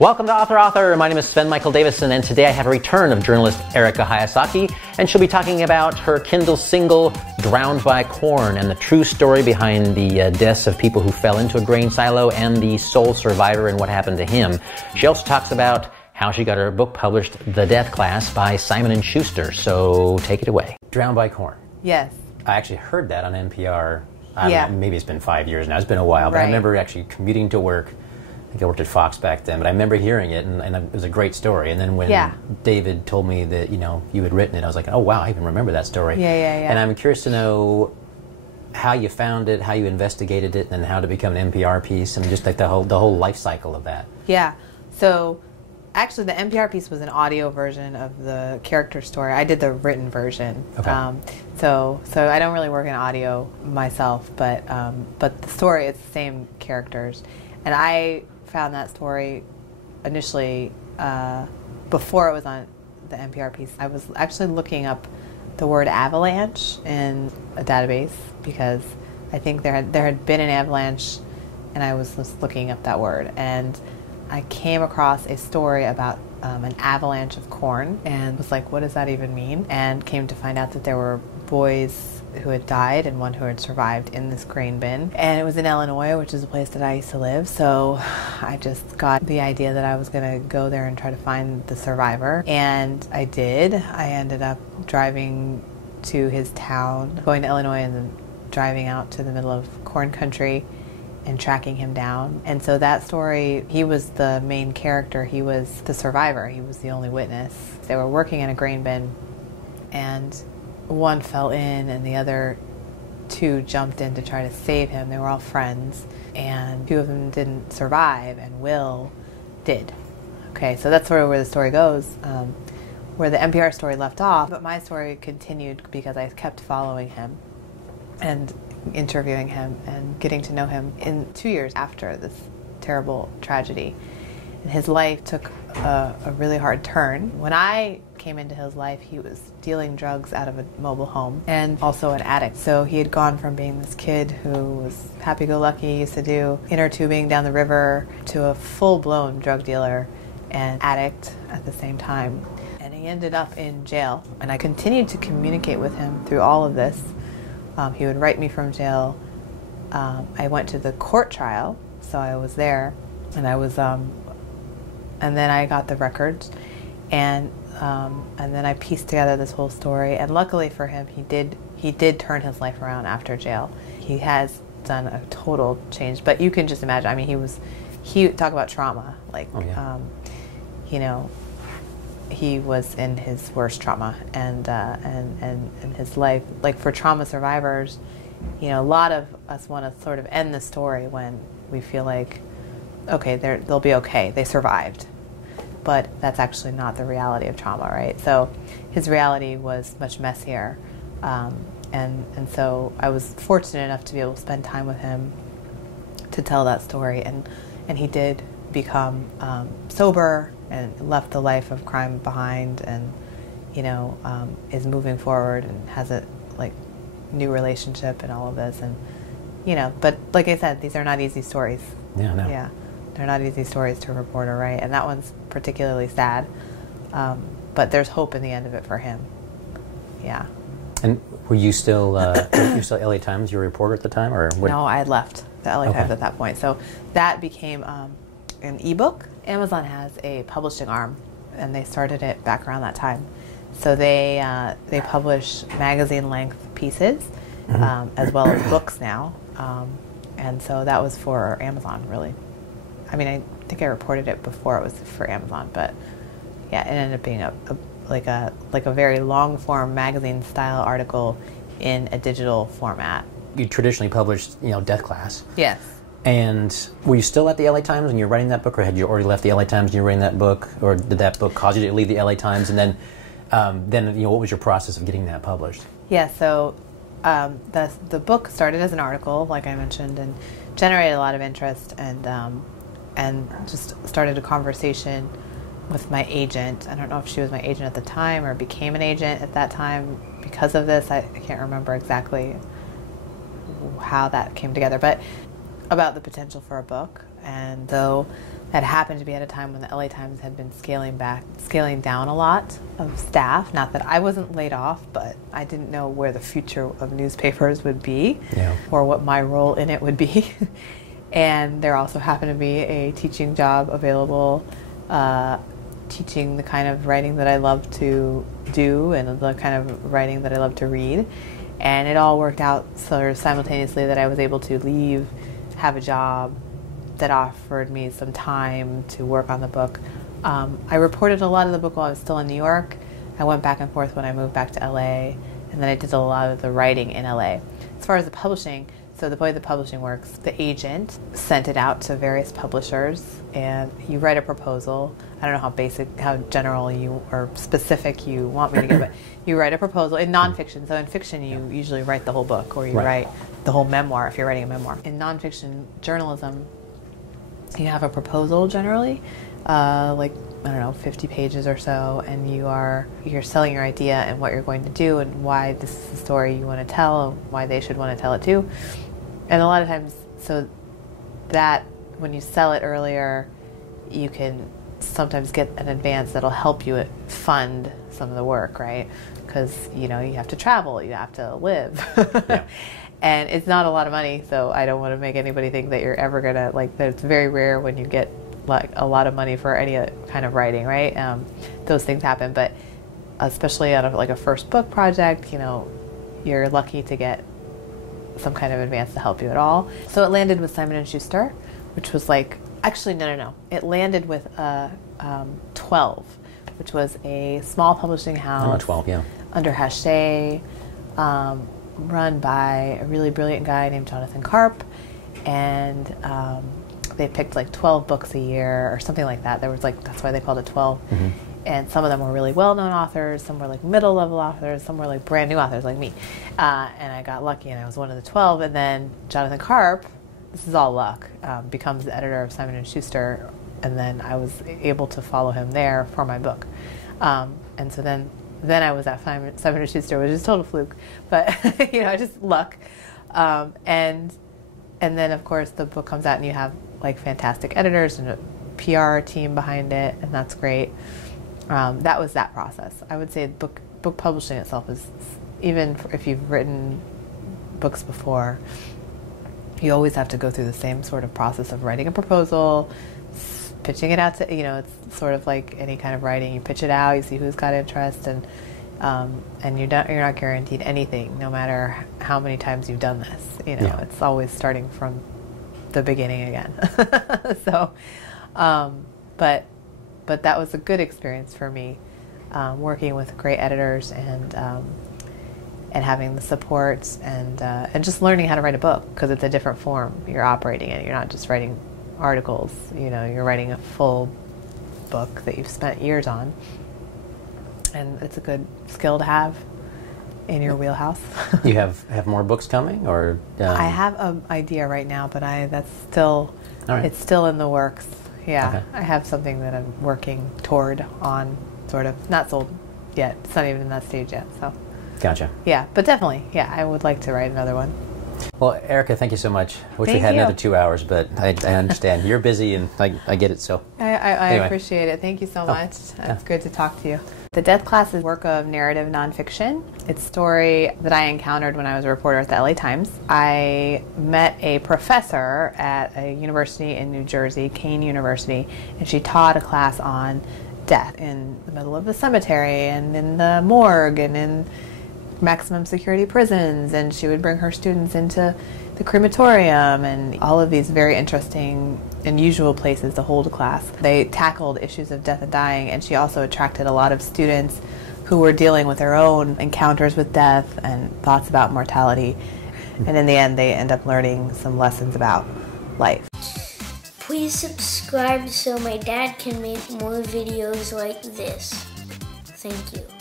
Welcome to Author. My name is Sven Michael Davison, and today I have a return of journalist Erika Hayasaki, and she'll be talking about her Kindle Single, Drowned by Corn, and the true story behind the deaths of people who fell into a grain silo and the sole survivor and what happened to him. She also talks about how she got her book published, The Death Class, by Simon & Schuster. So take it away. Drowned by Corn. Yes. I actually heard that on NPR. Maybe it's been 5 years now. It's been a while, but I remember actually commuting to work. I think I worked at Fox back then, but I remember hearing it, and it was a great story. And then when David told me that, you had written it, I was like, oh, wow, I even remember that story. Yeah. And I'm curious to know how you found it, how you investigated it, and how to become an NPR piece, and just like the whole life cycle of that. Yeah. So actually, the NPR piece was an audio version of the character story. I did the written version. Okay. So I don't really work in audio myself, but the story, it's the same characters. And I found that story initially before it was on the NPR piece. I was actually looking up the word avalanche in a database because I think there had been an avalanche, and I was just looking up that word. And I came across a story about an avalanche of corn and was like, what does that even mean? And came to find out that there were boys who had died and one who had survived in this grain bin. And it was in Illinois, which is a place that I used to live. So I just got the idea that I was going to go there and try to find the survivor. And I did. I ended up driving to his town, going to Illinois and then driving out to the middle of corn country and tracking him down. And so that story, he was the main character. He was the survivor. He was the only witness. They were working in a grain bin, and one fell in and the other two jumped in to try to save him. They were all friends, and two of them didn't survive, and Will did. Okay, so that's sort of where the story goes, where the NPR story left off, but my story continued because I kept following him and interviewing him and getting to know him in 2 years after this terrible tragedy. And his life took a really hard turn. When I came into his life, he was dealing drugs out of a mobile home and also an addict. So he had gone from being this kid who was happy-go-lucky, used to do inner tubing down the river, to a full-blown drug dealer and addict at the same time. And he ended up in jail. And I continued to communicate with him through all of this. He would write me from jail. I went to the court trial, so I was there, and I was, and then I got the records, and then I pieced together this whole story. And luckily for him, he did turn his life around after jail. He has done a total change, but you can just imagine. I mean, he talk about trauma, like, he was in his worst trauma, and his life, like for trauma survivors, a lot of us want to sort of end the story when we feel like, okay, they'll be okay, they survived, but that's actually not the reality of trauma, right? So his reality was much messier, and so I was fortunate enough to be able to spend time with him to tell that story, and he did become sober and left the life of crime behind, and is moving forward and has a new relationship and all of this, and but like I said, these are not easy stories. Yeah, they're not easy stories to report or write, and that one's particularly sad, but there's hope in the end of it for him. Yeah. And were you still LA Times, your reporter at the time, or what? No, I had left the LA Times at that point, so that became an ebook. Amazon has a publishing arm, and they started it back around that time. So they publish magazine-length pieces, as well as books now, and so that was for Amazon, really. I mean, I think I reported it before it was for Amazon, but yeah, it ended up being a very long-form magazine-style article in a digital format. You traditionally published, Death Class. Yes. And were you still at the LA Times when you were writing that book, or had you already left the LA Times and you were writing that book, or did that book cause you to leave the LA Times? And then what was your process of getting that published? Yeah, so the book started as an article, like I mentioned, and generated a lot of interest, and just started a conversation with my agent. I don't know if she was my agent at the time or became an agent at that time because of this. I can't remember exactly how that came together, but about the potential for a book. And so that happened to be at a time when the LA Times had been scaling down a lot of staff. Not that I wasn't laid off, but I didn't know where the future of newspapers would be, or what my role in it would be. And there also happened to be a teaching job available, teaching the kind of writing that I love to do and the kind of writing that I love to read. And it all worked out sort of simultaneously that I was able to leave, have a job that offered me some time to work on the book. I reported a lot of the book while I was still in New York. I went back and forth when I moved back to LA, and then I did a lot of the writing in LA. As far as the publishing, so the way the publishing works, the agent sent it out to various publishers, and you write a proposal. I don't know how general or specific you want me to get, but you write a proposal in nonfiction. So in fiction, you usually write the whole book, or you write the whole memoir if you're writing a memoir. In nonfiction journalism, you have a proposal generally, like, I don't know, 50 pages or so, and you're selling your idea and what you're going to do and why this is the story you want to tell and why they should want to tell it too. And a lot of times, so that when you sell it earlier, you can sometimes get an advance that'll help you fund some of the work, right? Because, you have to travel, you have to live. And it's not a lot of money, so I don't want to make anybody think that you're ever going to, that it's very rare when you get, a lot of money for any kind of writing, right? Those things happen, but especially out of, a first book project, you're lucky to get some kind of advance to help you at all. So it landed with Simon & Schuster, which was actually, no. It landed with 12, which was a small publishing house 12, under Hachette, run by a really brilliant guy named Jonathan Karp, and they picked 12 books a year or something like that. There was that's why they called it 12. Mm-hmm. And some of them were really well-known authors, some were middle-level authors, some were brand new authors like me. And I got lucky and I was one of the 12. And then Jonathan Karp, this is all luck, becomes the editor of Simon & Schuster, and then I was able to follow him there for my book. And so then I was at Simon & Schuster, which is total fluke, but just luck. And then of course the book comes out and you have fantastic editors and a PR team behind it, and that's great. That was that process. I would say book publishing itself is, even if you've written books before, you always have to go through the same sort of process of writing a proposal, pitching it out to, it's sort of like any kind of writing. You pitch it out, you see who's got interest, and you're not guaranteed anything, no matter how many times you've done this. It's always starting from the beginning again. So, but that was a good experience for me, working with great editors and having the support and just learning how to write a book, because it's a different form you're operating in. You're not just writing articles, you're writing a full book that you've spent years on, and it's a good skill to have in your wheelhouse. You have more books coming, or I have an idea right now, but that's still it's still in the works. Okay. I have something that I'm working toward on, sort of, not sold yet. It's not even in that stage yet. So gotcha. Yeah, but definitely, I would like to write another one. Well, Erika, thank you so much. Wish we had another 2 hours, but I understand. You're busy, and I get it, so. I anyway. appreciate it. Thank you so much. It's good to talk to you. The Death Class is a work of narrative nonfiction. It's a story that I encountered when I was a reporter at the LA Times. I met a professor at a university in New Jersey, Kane University, and she taught a class on death in the middle of the cemetery and in the morgue and in maximum security prisons, and she would bring her students into the crematorium and all of these very interesting, unusual places to hold a class. They tackled issues of death and dying, and she also attracted a lot of students who were dealing with their own encounters with death and thoughts about mortality. And in the end, they end up learning some lessons about life. Please subscribe so my dad can make more videos like this. Thank you.